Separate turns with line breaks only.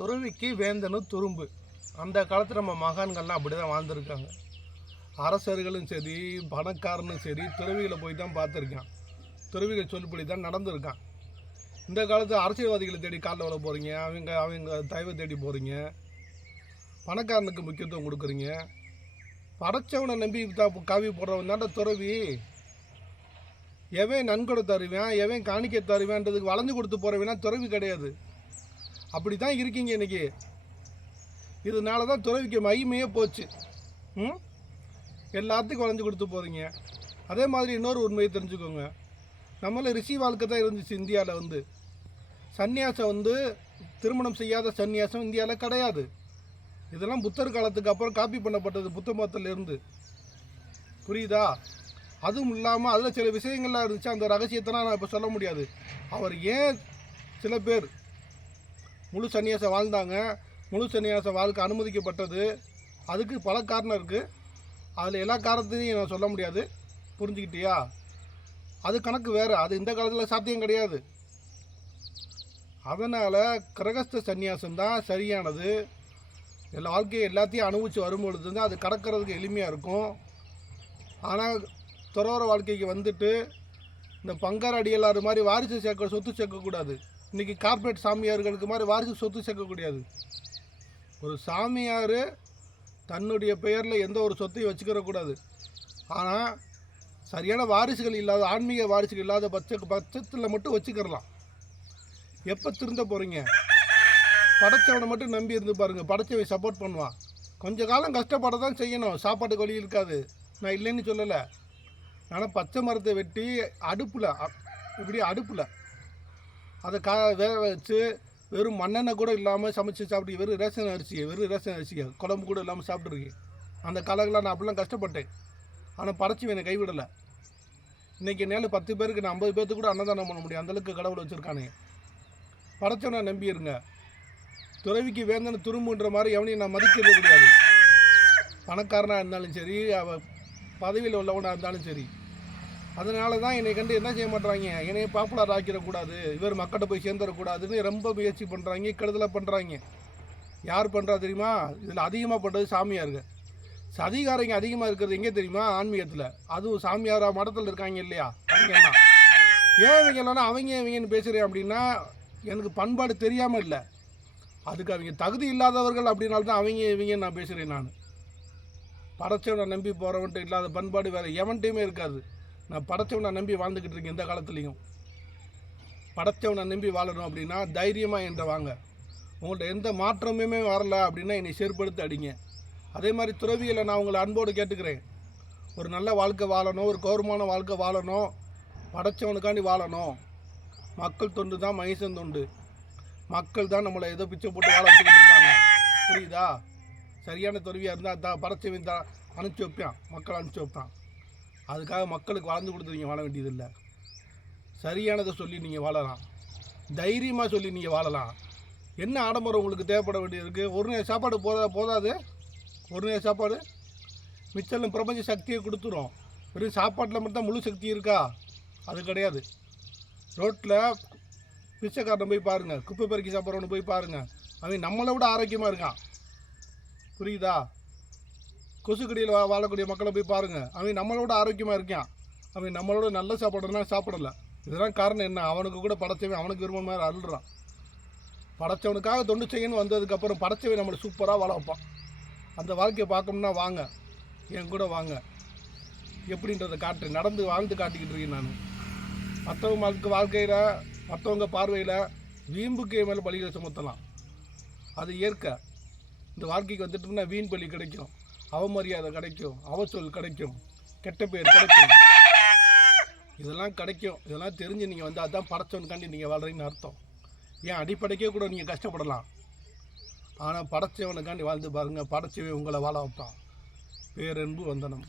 துறவிக்கு வேந்தனும் துரும்பு. அந்த காலத்தில் நம்ம மகான்கள்லாம் அப்படி தான் வாழ்ந்துருக்காங்க. அரசர்களும் சரி பணக்காரனும் சரி துறவிகளை போய் தான் பார்த்துருக்கான். துறவிகள் சொல்லிப்படி தான் நடந்திருக்கான். இந்த காலத்து அரசியல்வாதிகளை தேடி காலில் விட போகிறீங்க அவங்க அவங்க தயவை தேடி போகிறீங்க பணக்காரனுக்கு முக்கியத்துவம் கொடுக்குறீங்க. படைச்சவனை நம்பி தான் காவி போடுறவன் தான் துறவி. எவன் நன்கொடை தருவேன் எவன் காணிக்க தருவேன்றதுக்கு வளைஞ்சு கொடுத்து போகிறவனா துறவி கிடையாது. அப்படி தான் இருக்கீங்க இன்னைக்கு. இதனால தான் துறவிக்கு மகிமையே போச்சு. ம்? எல்லாத்துக்கும் வளைஞ்சு கொடுத்து போகிறீங்க அதே மாதிரி இன்னொரு உண்மையை தெரிஞ்சுக்கோங்க. நம்மள ரிஷி வாழ்க்கை தான் இருந்துச்சு இந்தியாவில் வந்து. சன்னியாசம் வந்து திருமணம் செய்யாத சந்நியாசம் இந்தியாவில் கிடையாது. இதெல்லாம் புத்தர் காலத்துக்கு அப்புறம் காப்பி பண்ணப்பட்டது புத்த மதத்துல இருந்து. புரியுதா? அதுவும் இல்லாமல் அதில் சில விஷயங்கள்லாம் இருந்துச்சு. அந்த ரகசியத்தெல்லாம் நான் இப்போ சொல்ல முடியாது. அவர் ஏன் சில பேர் முழு சன்னியாசம் வாழ்ந்தாங்க. முழு சன்னியாசம் வாழ்க்கை அனுமதிக்கப்பட்டது. அதுக்கு பல காரணம் இருக்குது அதில் எல்லா காரணத்தையும் நான் சொல்ல முடியாது. புரிஞ்சுக்கிட்டியா? அது கணக்கு வேறு. அது இந்த காலத்தில் சாத்தியம் கிடையாது. அதனால் கிரகஸ்த சந்நியாசம் தான் சரியானது. எல்லா வாழ்க்கையை எல்லாத்தையும் அனுபவித்து வரும்பொழுது தான் அது கடக்கிறதுக்கு எளிமையாக இருக்கும். ஆனால் துறவர வாழ்க்கைக்கு வந்துட்டு இந்த பங்கார் அடியலாறு மாதிரி வாரிசு சேர்க்க சொத்து சேர்க்கக்கூடாது. இன்றைக்கி கார்ப்பரேட் சாமியார்களுக்கு மாதிரி வாரிசு சொத்து சேர்க்கக்கூடாது ஒரு சாமியார் தன்னுடைய பெயரில் எந்த ஒரு சொத்தையும் வச்சுக்கிறக்கூடாது ஆனால் சரியான வாரிசுகள் இல்லாத ஆன்மீக வாரிசுகள் இல்லாத பட்ச பட்சத்தில் மட்டும் வச்சுக்கிறலாம். எப்போ திருந்த போகிறீங்க படைச்சவனை மட்டும் நம்பி இருந்து பாருங்கள் படைச்சவன் சப்போர்ட் பண்ணுவான். கொஞ்ச காலம் கஷ்டப்பட தான் செய்யணும். சாப்பாட்டுக்கு வழி இருக்காது. நான் இல்லைன்னு சொல்லலை. ஆனால் பச்சை மரத்தை வெட்டி அடுப்பில் இப்படி அடுப்பில் அதை கா வேக வச்சு வெறும் மண்ணெண்ணெய் கூட இல்லாமல் சமைச்சு சாப்பிட்டு வெறும் ரேஷன் அரிசியை வெறும் ரேஷன் அரிசியை குழம்பு கூட இல்லாமல் சாப்பிட்ருக்கேன் அந்த காலங்களில் நான் அப்படிலாம் கஷ்டப்பட்டேன். ஆனால் படைச்சி என்னை கைவிடலை. இன்றைக்கி நேரில் பத்து பேருக்கு நான் ஐம்பது பேர்த்து கூட அன்னதானம் பண்ண முடியும். அந்தளவுக்கு கடவுள் வச்சுருக்கானுங்க படைச்சவனை நம்பியிருங்க. துறவிக்கு வேந்தன துரும்புன்ற மாதிரி எவனையும் நான் மதிக்கிறது கிடையாது. பணக்காரனாக இருந்தாலும் சரி அவ பதவியில் உள்ளவனாக இருந்தாலும் சரி அதனால தான் என்னை கண்டு என்ன செய்ய மாட்றாங்க? என்னையை பாப்புலர் ஆக்கிடக்கூடாது இவர் மக்கள்கிட்ட போய் சேர்ந்துடக்கூடாதுன்னு ரொம்ப முயற்சி பண்ணுறாங்க கெடுதலை பண்ணுறாங்க யார் பண்ணுறா தெரியுமா? இதில் அதிகமாக பண்ணுறது சாமியாருங்க. சதிகாரங்க அதிகமாக இருக்கிறது எங்கே தெரியுமா? ஆன்மீகத்தில். அதுவும் சாமியாரா மடத்தில் இருக்காங்க இல்லையா? அவங்க என்ன ஏன் இவங்க இல்லைன்னா அவங்க இவங்கன்னு பேசுகிறேன் அப்படின்னா எனக்கு பண்பாடு தெரியாமல் இல்லை. அதுக்கு அவங்க தகுதி இல்லாதவர்கள் அப்படின்னால தான் அவங்க இவங்க நான் பேசுகிறேன் நான். படைச்சவனை நம்பி போகிறவன்ட்டு இல்லாத பண்பாடு வேறு எவன்ட்டையுமே இருக்காது. நான் படைச்சவனை நம்பி வாழ்ந்துக்கிட்டு இருக்கேன் எந்த காலத்துலேயும். படைச்சவனை நம்பி வாழணும் அப்படின்னா தைரியமாக என்ற வாங்க. உங்கள்கிட்ட எந்த மாற்றமுமே வரல அப்படின்னா என்னை செருப்படுத்தி அடிங்க. அதே மாதிரி துறவிகளை நான் உங்களை அன்போடு கேட்டுக்கிறேன். ஒரு நல்ல வாழ்க்கை வாழணும் ஒரு கௌரவமான வாழ்க்கை வாழணும் படைச்சவனுக்காண்டி வாழணும். மக்கள் தொண்டு தான் மனுஷன் தொண்டு. மக்கள் தான் நம்மளை ஏதோ பிச்சை போட்டு வாழ வச்சுக்கிட்டு இருக்காங்க. புரியுதா? சரியான துறவியாக இருந்தால் தான் படைச்சவன் தான் அனுப்பிச்சி வைப்பான். மக்கள் அனுப்பிச்சி வைப்பான். அதுக்காக மக்களுக்கு வளர்ந்து கொடுத்து நீங்கள் வாழ வேண்டியதில்லை. சரியானதை சொல்லி நீங்கள் வாழலாம். தைரியமாக சொல்லி நீங்கள் வாழலாம். என்ன ஆடம்பரம் உங்களுக்கு தேவைப்பட வேண்டியது ஒரு நேரம் சாப்பாடு போதா போதாது? ஒரு நேரம் சாப்பாடு? மிச்சம் பிரபஞ்ச சக்தியை கொடுத்துரும். வெறும் சாப்பாட்டில் மட்டும் முழு சக்தி இருக்கா? அது கிடையாது. ரோட்டில் பிச்சைக்காரனை போய் பாருங்கள் குப்பை பெருக்கி சாப்பிட்றவனை போய் பாருங்கள் அவன் நம்மளை விட ஆரோக்கியமாக இருக்கான். புரியுதா? கொசுக்கடியில் வா வாழக்கூடிய மக்களை போய் பாருங்கள் அவன் நம்மளோட ஆரோக்கியமாக இருக்கான் அவன் நம்மளோட நல்ல சாப்பாடுனா சாப்பிடல. இதெல்லாம் காரணம் என்ன? அவனுக்கு கூட படைச்சவன் அவனுக்கு விரும்ப மாதிரி அழுறான் படைச்சவனுக்காக தொண்டு செய்யணும் வந்ததுக்கப்புறம் படைச்சவன் நம்மளை சூப்பராக வாழ வைப்பான். அந்த வாழ்க்கையை பார்க்கணும்னா வாங்க. என் கூட வாங்க. எப்படின்றத காட்டு. நடந்து வாழ்ந்து காட்டிக்கிட்டு இருக்கேன் நான். மற்றவங்க வாழ்க்கை வாழ்க்கையில் மற்றவங்க பார்வையில் வீம்புக்கு மேலே பலிகளை சுமத்தலாம். அது ஏற்க. இந்த வாழ்க்கைக்கு வந்துட்டோம்னா வீண் பலி கிடைக்கும். அவமரியாதை கிடைக்கும் அவச்சொல் கிடைக்கும் கெட்ட பேர் கிடைக்கும். இதெல்லாம் கிடைக்கும். இதெல்லாம் தெரிஞ்சு நீங்கள் வந்து அதான் படைச்சவனுக்காண்டி நீங்கள் வாழ்றீங்கன்னு அர்த்தம். ஏன் அடிப்படைக்கே கூட நீங்கள் கஷ்டப்படலாம். ஆனால் படைச்சவனுக்காண்டி வாழ்ந்து பாருங்கள் படைச்சவே உங்களை வாழ வைப்பான். பேரன்பு வந்தனம்.